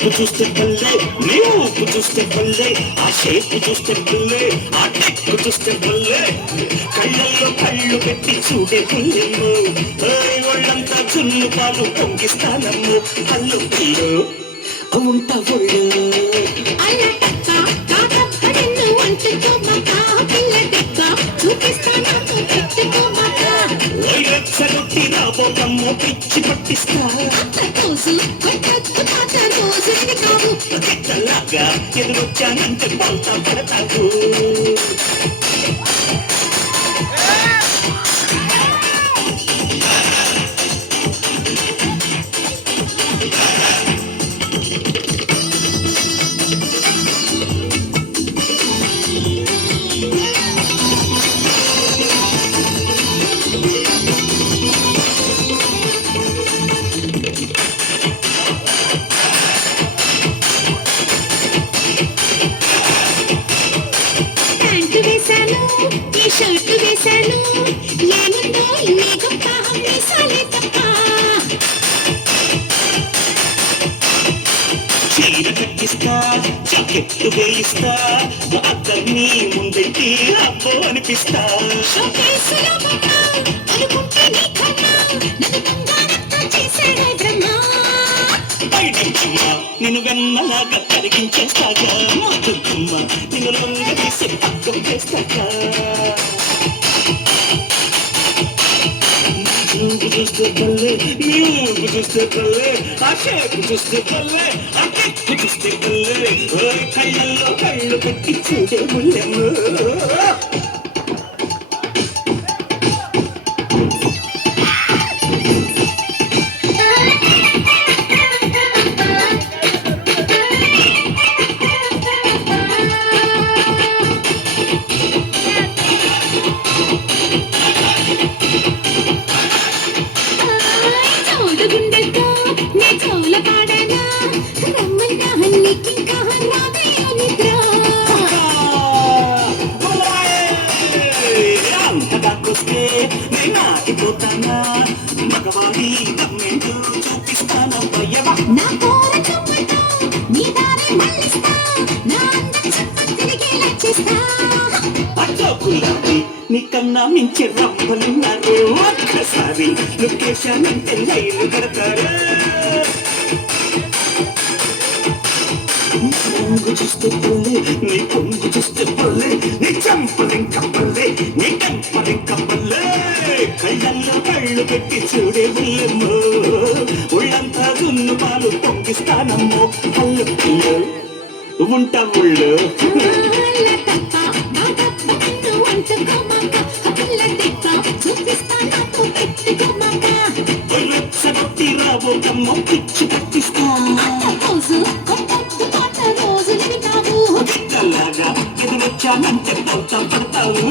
చూస్తే పల్లె నీవు చూస్తే పల్లె ఆ షేప్ చూస్తే పల్లె ఆ టెక్ చూస్తే పల్లె కళ్ళల్లో కళ్ళు పెట్టి చూడే పుల్లెము ఒళ్ళంతా చున్ను పాలు పొంగిస్తానమ్ము అల్లు పిల్లు ఉంటా ఒళ్ళు రొట్టి రాబోకమ్మ పిచ్చి పట్టిస్తా లాగా ఎదురొచ్చానంటే పోతా పడతాకు షర్టు వేశాను ఏముందో ఈ గొప్ప మీసాలే తప్ప చీర కట్టిస్తా జాకెట్టు వేయిస్తా అద్దరిని ముందెట్టి అబ్బో అనిపిస్తా నేను వెన్నలాగా కరిగించేస్తాగా మాతుమ్మ నేను లొంగ తీసి పక్కం చేస్తాగా చూస్తే పల్లె నీవు చూస్తే పల్లె ఆ షేప్ చూస్తే పల్లె ఆ టెక్ చూస్తే పల్లె కళ్ళల్లో కళ్ళు పెట్టి చూడే ముళ్ళెమ్మ నాటిపోతానా మగవాడి దమ్మెంటూ చూపిస్తాను పోయవా నా కోర చూపుతో నీ దారి మళ్ళిస్తా నా అందం తిరిగేలా చేస్తా పచ్చోకులాడి నీకన్నా మించి రమ్మలున్నారు ఒక్కసారి లొకేషన్ అంటే లైన్ కడతారు పొంగు చూస్తే పొల్లే నీ పొంగు చూస్తే పొల్లే నీ చంపలింక పల్లె నీ కంపలింక పల్లె కళ్ళల్లో కళ్ళు పెట్టి చూడే ఉల్లెమ్మో ఒళ్ళంతా దున్ను పాలు పొంగిస్తానమ్మో అల్లు పిల్లు ఉంటా ఒళ్ళు రొట్టి రాబోకమ్మ పిచ్చి పట్టిస్తా లాగా ఎదురొచ్చానంటే పోతా పడతావు